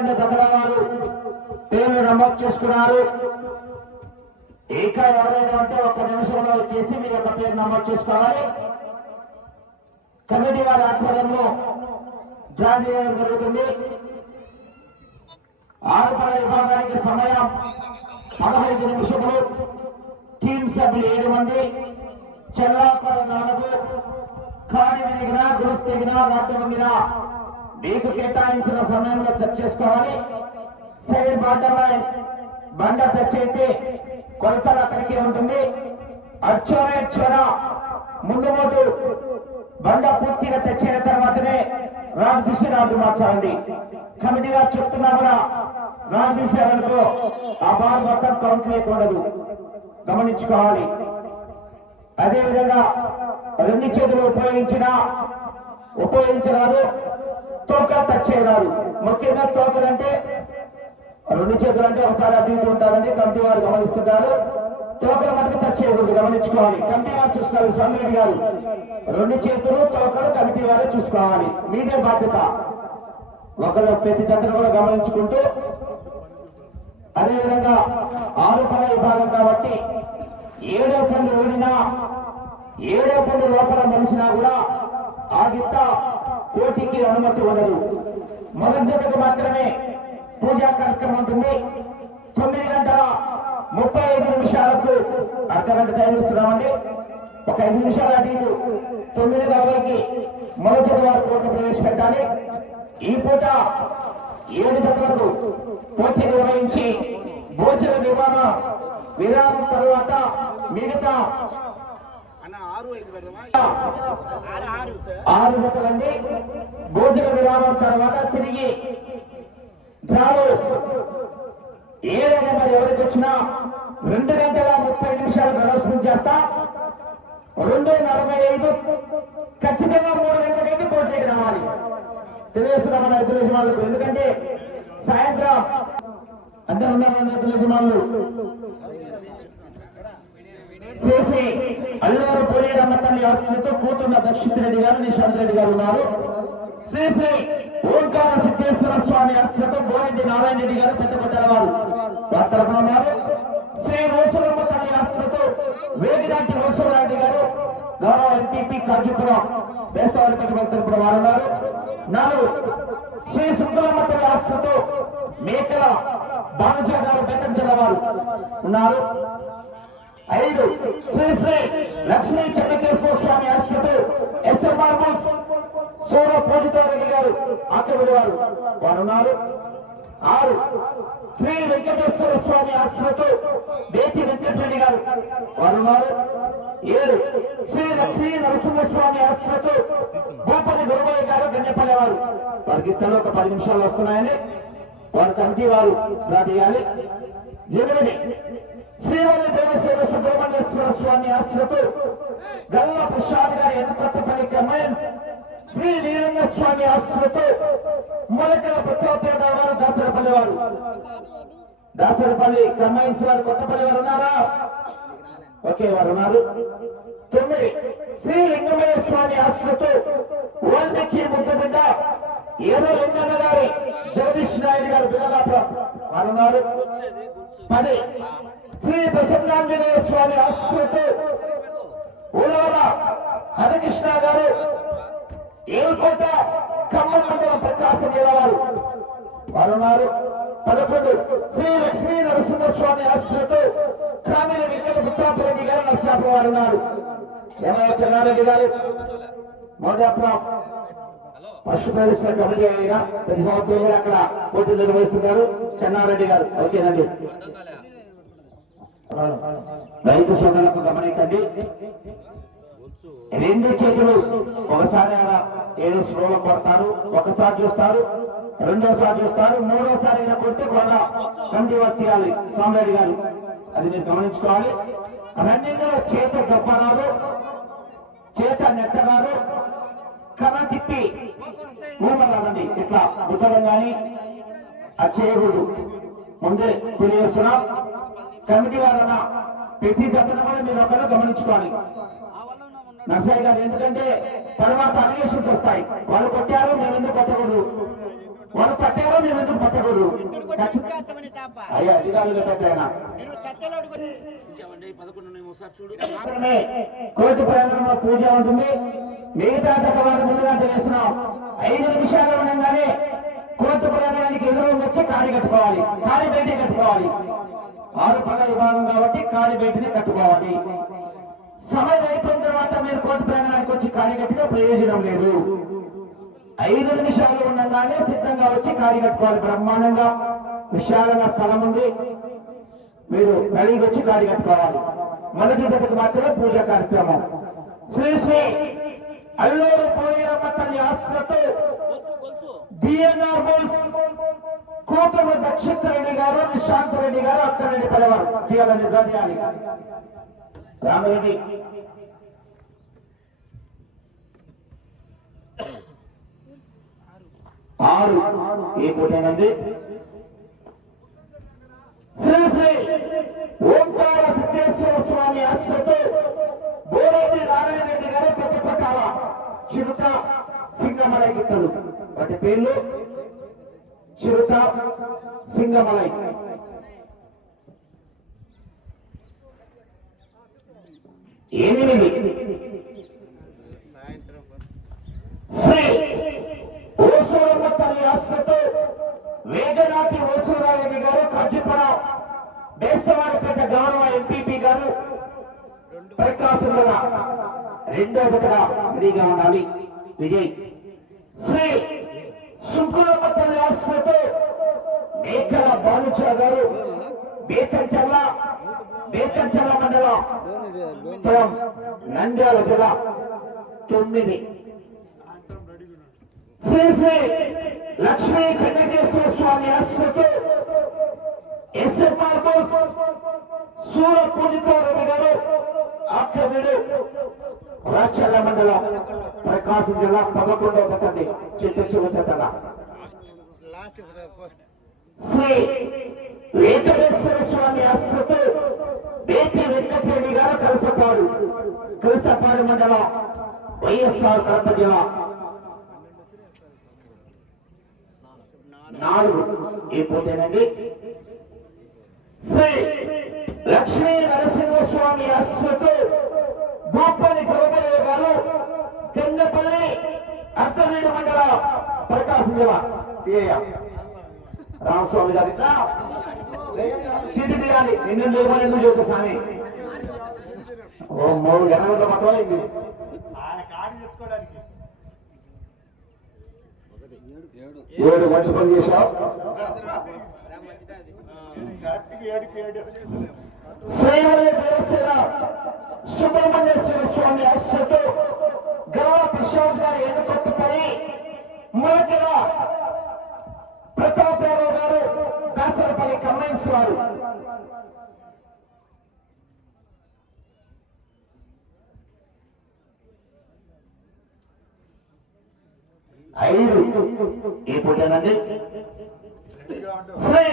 రెండు జతల వారు పేర్లు నమోదు చేసుకున్నారు. ఇంకా ఎవరైనా ఉంటే ఒక్క నిమిషంలో వచ్చేసి మీ యొక్క పేరు నమోదు చేసుకోవాలి. కమిటీ వారి ఆధ్వర్యంలో డ్రా చేయడం జరుగుతుంది. ఆరుతల విభాగానికి సమయం 15 నిమిషములు. టీం సభ్యులు 7 మంది. చెల్లాపర 4, కాడి విరిగినా గురుసు తెగినా నాటు వంగినా మీకు కేటాయించిన సమయంలో చెక్ చేసుకోవాలి. సైడ్ బార్డర్ లైన్ బండ టచ్ అయితే కొలతలు అక్కడికే ఉంటుంది. అచ్చోర ముందు మోటు బండ పూర్తిగా టచ్ అయిన తర్వాతనే రాజు దిశ రాజు మార్చాలండి. కమిటీ గారు చెప్తున్నా కూడా రాజు తీశారనుకో ఆ బాల్ మొత్తం కౌంట్ లేకుండదు, గమనించుకోవాలి. అదేవిధంగా రెండు చేతులు ఉపయోగించరాదు, తోక టచ్ చేయరాదు. ముఖ్యంగా తోకలంటే రెండు చేతులు అంటే ఒకసారి అటు ఇటు ఉంటారని కమిటీ వారు గమనిస్తుంటారు. తోకలు మనకు టచ్ చేయకూడదు, గమనించుకోవాలి. కమిటీ వారు చూసుకోవాలి. స్వామిరెడ్డి గారు రెండు చేతులు తోకలు కమిటీ వారే చూసుకోవాలి, మీదే బాధ్యత. ఒకళ్ళు ప్రతి జతను కూడా గమనించుకుంటూ, అదేవిధంగా 6 పళ్ళ విభాగం కాబట్టి 7వ పళ్ళు ఓడినా 7వ పళ్ళు లోపల మనిషినా కూడా ఆ గిత్త పోటీకి అనుమతి ఉండదు. మొదటి జతకు మాత్రమే పూజా కార్యక్రమం ఉంటుంది. 9:35 అర్ధగంట టైం ఇస్తున్నామండి. ఒక 5 నిమిషాలు అటు ఇటు 9:40కి మొదటి వారు కోర్టు ప్రవేశపెట్టాలి. ఈ పూట 7 జతలకు పోటీ నిర్వహించి భోజన విరామం తరువాత మిగతా 6 జతలండి. భోజన విరామం తర్వాత తిరిగి డ్రాలో 7వ నెంబర్ ఎవరికి వచ్చినా 2:30 అనౌన్స్మెంట్ చేస్తా. 2:45 ఖచ్చితంగా 3 గంటలకైతే కోర్టుకి రావాలి. తెలియజేస్తున్నాం మన ఇద్దరు యజమానులకు. ఎందుకంటే సాయంత్రం అందరూ ఉన్నారు ఇద్దరు యజమానులు. శ్రీ అల్లూరు పోలేరమ్మ తల్లి ఆశ్రతో కూతున్న దక్షిత్ రెడ్డి గారు, నిశాంత్ రెడ్డి గారు ఉన్నారు. శ్రీ ఓంకార సిద్ధేశ్వర స్వామి ఆశ్రతో గోరెడ్డి నారాయణ రెడ్డి గారు పెద్ద పెద్దల వారు తరఫున ఉన్నారు. శ్రీ రోసరమ్మ తల్లి ఆశ్రతో వేగినాటి రోసరారెడ్డి గారు గౌరవ ఎంపీపీ కాజీపురం వేస్తవారిపేట తరఫున వారు ఉన్నారు. 4 శ్రీ సుందరమ్మ తల్లి ఆశ్రతో మేకల బాణజా గారు బేతంచెల వారు ఉన్నారు. 5 శ్రీ లక్ష్మీ చెన్నకేశ్వర స్వామి ఆశ్రతో ఎస్ఎంఆర్ సోర పూజితారెడ్డి గారు ఆకబడి వారు ఉన్నారు. 6 శ్రీ వెంకటేశ్వర స్వామి ఆశ్రతో బేతి వెంకటరెడ్డి గారు ఉన్నారు. 7 శ్రీ లక్ష్మీ నరసింహస్వామి ఆశ్రతో భూపతి గురువయ్య గారు గణ్యపల్లి వారు. వారికి ఇతరులు ఒక 10 నిమిషాలు వస్తున్నాయని వారి కమిటీ వారు రాదేయాలి. 8 శ్రీవారి దేవసేన సుబ్రహ్మణ్యేశ్వర స్వామి ఆశ్రతో గల్లా ప్రసాద్ గారి ఎన్నపల్లి కమెంట్స్. శ్రీ వీరంగ స్వామి ఆశ్రతో మొలకల ప్రతాపేట వారు దాసరపల్లి వారు. దాసరపల్లి కమెంట్స్ వారు కొత్తపల్లి వారు ఉన్నారా? ఓకే, వారు ఉన్నారు. 9 శ్రీ లింగమయ్య స్వామి ఆశ్రతో ఓల్మెక్కి ముద్దబిడ్డ ఏదో లింగన్న గారి జగదీష్ నాయుడు గారు బిల్లలాపురం వారు ఉన్నారు. 10 శ్రీ ప్రసన్నాంజనేయ స్వామి ఆశ్రతో ఉలవల హరికృష్ణ గారు ఏల్కోట ఖమ్మం మండలం ప్రకాశం జిల్లా వారు ఉన్నారు. 11 శ్రీ లక్ష్మీ నరసింహస్వామి ఆశ్రతో కామిని వెంకట పుత్రాపురెడ్డి గారు నరసాపురం వారు ఉన్నారు. ఏమయ్య చెన్నారెడ్డి గారు మోదాపురం పశు ప్రదర్శన కమిటీ అయిన ప్రతి సంవత్సరం కూడా అక్కడ పోటీ నిర్వహిస్తున్నారు చెన్నారెడ్డి గారు. ఓకేనండి, రైతు సోదరులకు గమనించండి. 2 చేతులు ఒకసారి ఏదో స్లోలో కొడతారు, ఒకసారి చూస్తారు, రెండోసారి చూస్తారు, మూడోసారి అయినా కొడితే కూడా కమిటీ వర్క్ చేయాలి స్వామిరెడ్డి గారు. అది మీరు గమనించుకోవాలి. రన్నింగ్ చేత గొప్ప రాదు, చేత నెట్ట రాదు, కర్ర తిప్పి ఊమర్ రాదండి. ఇట్లా ఉత్తరం కానీ అది చేయకూడదు. ముందే తెలియజేస్తున్నాం. కమిటీ వారన్నా ప్రతి జతను కూడా మీరు ఒకరు గమనించుకోవాలి నర్సయ్య గారు. ఎందుకంటే తర్వాత అలిగేషన్స్ వస్తాయి. వాళ్ళు కొట్టారు, మేము ఎందుకు పట్టకూడదు, వాళ్ళు పట్టారు, మేము ఎందుకు పట్టకూడదు. వారు అయ్యా అధికారులు పెట్టాయన కోర్టు ప్రాంగణంలో పూజ ఉంటుంది. మిగతా చట్టవారు ముందుగా తెలుస్తున్నాం. 5 నిమిషాలు ఉండగానే కోర్టు ప్రాంగణానికి ఎదురు వచ్చి కాడి కట్టుకోవాలి, కాడి బయట కట్టుకోవాలి. 6 పగ విభాగం కాబట్టి కాడి బయటనే కట్టుకోవాలి. సమయం అయిపోయిన తర్వాత మీరు కోర్టు ప్రాంగణానికి వచ్చి కాడి కట్టినా ప్రయోజనం లేదు. 5 నిమిషాలు ఉండగానే సిద్ధంగా వచ్చి కాడి కట్టుకోవాలి. బ్రహ్మాండంగా విశాలంగా స్థలం ఉంది, మీరు రెడీకి వచ్చి కాడి కట్టుకోవాలి. మొదటి జతకు మాత్రమే పూజ కార్యక్రమం. శ్రీ శ్రీ అల్లూరు పోయేరమ్మ తల్లి ఆశ్రతో డిఎన్ఆర్ కూతురు దక్షిత్ రెడ్డి గారు, నిశాంత్ రెడ్డి గారు, అక్కరెడ్డి పడేవారు తీయాలని గదియాలి. రామరెడ్డి 6 ఏ పోటీనండి. శ్రీ శ్రీ ఓంకార సిద్ధేశ్వర స్వామి ఆశ్రతో బోరెడ్డి నారాయణ రెడ్డి గారు పెద్దపట్టాల చిరుత సింగమలై గిత్తలు. వాటి పేర్లు చిరుత సింగమలై. శ్రీ ఓసూరమ్మ తల్లి ఆశ్రతో వేగనాటి ఓసూరారెడ్డి గారు, కజ్జిపడ బేస్తవారిపేట గౌరవ ఎంపీపీ గారు, ప్రకాశం జిల్లా 2వ జతగా రెడీగా ఉండాలి. విజయ్. శ్రీ శుక్రమ్మ తల్లి ఆశ్రతో మేకల బాలుచా గారు, బేతంచర్ల మండలం నంద్యాల జిల్లా 9. శ్రీ శ్రీ లక్ష్మీ చెన్నకేశ్వర స్వామి ఆశ్రతో ఎస్ఎంఆర్ సూర పూజితారెడ్డి గారు, అక్కవీడు రాచల్ల మండలం ప్రకాశం జిల్లా 11వ జతండి చిట్ట జతగా. శ్రీ వెంకటేశ్వర స్వామి ఆశ్రతో బేటి వెంకటరెడ్డి గారు, కలసపాడు మండలం వైఎస్ఆర్ కడప జిల్లా 4 ఏ పోతేనండి. శ్రీ లక్ష్మీ నరసింహస్వామి ఆశ్రతో భూపల్లి గోపయ్య గారు, కిందపల్లి అత్తవీడు మండలం ప్రకాశం జిల్లా. రామస్వామి గారి సీటు తీయాలి. నిన్ను లేవని ఎందుకు చెబుతా స్వామి. ఓ 3 గంటల పట్టమైంది. 7 మంచి పని చేశావు. శ్రీవల్లి దేవసేన సుబ్రహ్మణ్యేశ్వర స్వామి ఆశ్రతో గౌరవ ప్రసాద్ గారు ఎన్నుకొత్తపై మొలకల ప్రతాపరావు గారు, దాసరపల్లి కమెంట్స్ వారు. ఈ పూటనండి. శ్రీ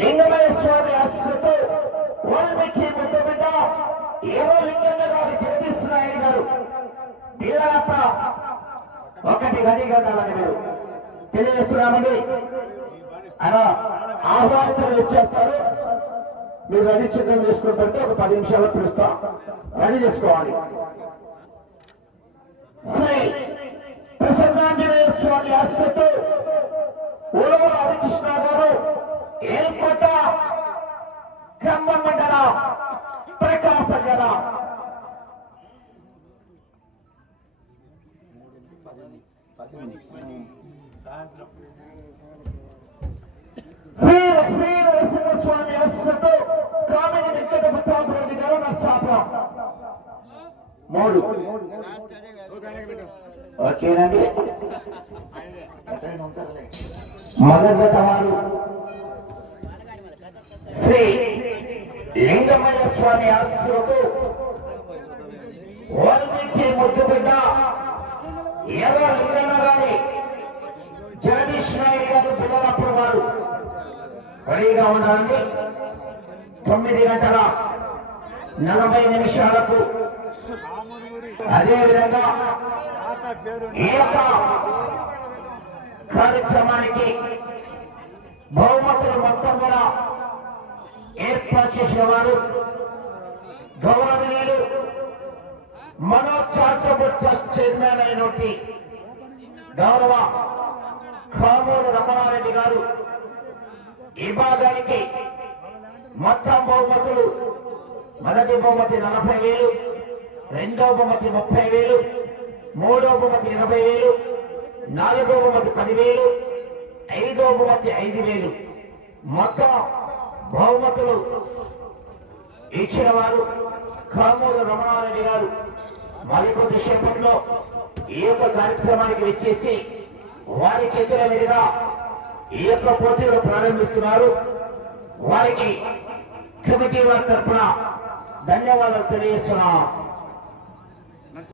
లింగమయ్య స్వామి ఆశ్రతో వాల్మీకి ముద్దబిడ్డ ఏవో లింగన్న గారి జగదీశ్వరాయణ గారు, పిల్లలప్ప 1 గది కట్టాలని మీరు తెలియజేస్తున్నామండి. అలా ఆహ్వానితులు వచ్చేస్తారు. మీరు రెడీ సిద్ధం చేసుకుని పెడితే ఒక 10 నిమిషాల్లో పిలుస్తాం. రెడీ చేసుకోవాలి. శ్రీ ప్రసన్నాంజనేయ స్వామి ఆశ్రతో ఉలవ హరికృష్ణ గారు, ఏల్కోట ఖమ్మం మండలం ప్రకాశం జిల్లా. శ్రీ లక్ష్మీ నరసింహస్వామి ఆశ్రతో కామిని వెంకట ప్రతాపరెడ్డి గారు, నర్సాపురం 3. ఓకేనండి. మొదటి జత వారు శ్రీ లింగమయ్య స్వామి ఆశ్రతో వాల్మీకి ముద్దుబిడ్డ ఎర్ర లింగన్న గారి జగదీష్ నాయుడు గారు, పిల్లలప్పుడు వారు రెడీగా ఉండాలండి. 9 గంటల 40 నిమిషాలకు. అదేవిధంగా ఈ యొక్క కార్యక్రమానికి బహుమతులు మొత్తం కూడా ఏర్పాటు చేసిన వారు గౌరవనీయులు మనోజ్ చారిటబుల్ ట్రస్ట్ చైర్మన్ అయినటువంటి గౌరవ కామూరు రమణారెడ్డి గారు ఈ భాగానికి మొత్తం బహుమతులు మొదటి బహుమతి 40,000, రెండవ బహుమతి 30,000, మూడవ బహుమతి 20,000, నాలుగవ బహుమతి 10,000, ఐదవ బహుమతి 5,000 మొత్తం బహుమతులు ఇచ్చిన వారు కామూరు రమణారెడ్డి గారు. మరికొద్ది సేపట్లో ఈ యొక్క కార్యక్రమానికి వచ్చేసి వారి చేతుల మీదుగా ఈ యొక్క పోటీలు ప్రారంభిస్తున్నారు. వారికి కమిటీ వారి తరఫున ధన్యవాదాలు తెలియజేస్తున్నాం.